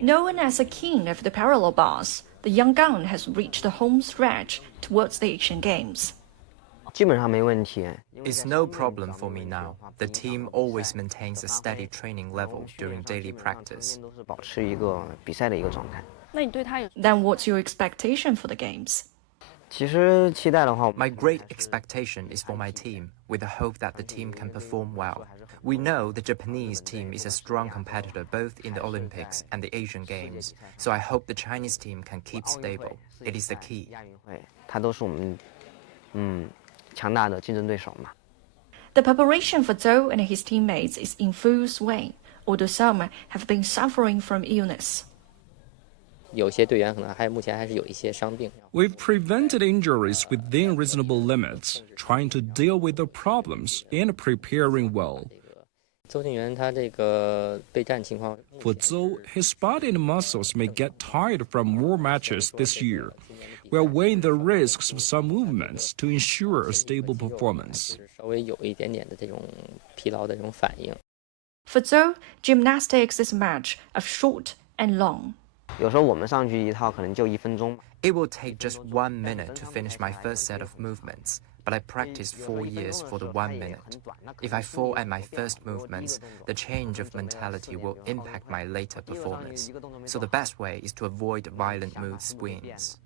Known as a king of the parallel bars, the young gun has reached the home stretch towards the Asian Games. 基本上没问题。It's no problem for me now. The team always maintains a steady training level during daily practice. 都是保持一个比赛的一个状态。Then what's your expectation for the Games? 其实期待的话 My great expectation is for my team, with the hope that the team can perform well. We know the Japanese team is a strong competitor both in the Olympics and the Asian Games, so I hope the Chinese team can keep stable. It is the key. 亚运会，它都是我们强大的竞争对手嘛。The preparation for Zhou and his teammates is in full swing, although some have been suffering from illness. 有些队员可能目前还是有一些伤病。We've prevented injuries within reasonable limits, trying to deal with the problems and preparing well. 邹靖元他这个备战情况 For Zhou, his body and muscles may get tired from more matches this year. We're weighing the risks of some movements to ensure a stable performance. 稍微有一点点的这种疲劳的这种反应。For Zhou, gymnastics is a match of short and long. 有时候我们上去一套可能就1分钟。It will take just 1 minute to finish my first set of movements, but I practiced 4 years for the 1 minute. If I fall at my first movements, the change of mentality will impact my later performance. So the best way is to avoid violent mood swings.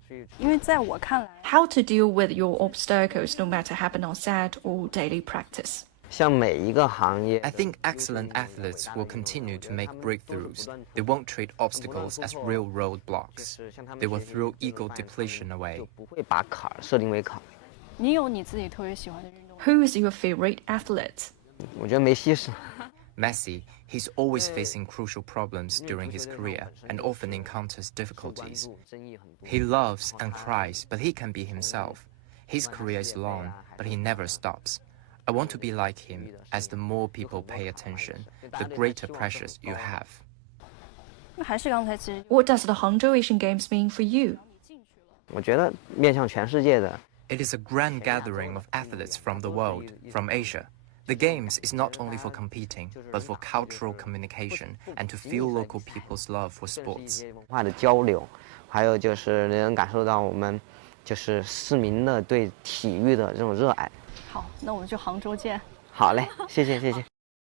How to deal with your obstacles no matter happen on set or daily practice. 像每一个行业 I think excellent athletes will continue to make breakthroughs. They won't treat obstacles as real roadblocks. They will throw ego depletion away. 不会把坎儿设定为坎儿。Who is your favorite athlete? 我觉得梅西是。Messi, he's always facing crucial problems during his career and often encounters difficulties. He loves and cries, but he can be himself. His career is long, but he never stops. I want to be like him, as the more people pay attention, the greater pressures you have. What does the Hangzhou Asian Games mean for you? 我觉得面向全世界的。 It is a grand gathering of athletes from the world, from Asia. The Games is not only for competing, but for cultural communication and to feel local people's love for sports. 文化的交流，还有就是能感受到我们就是市民的对体育的这种热爱。好，那我们就杭州见。好嘞，谢谢。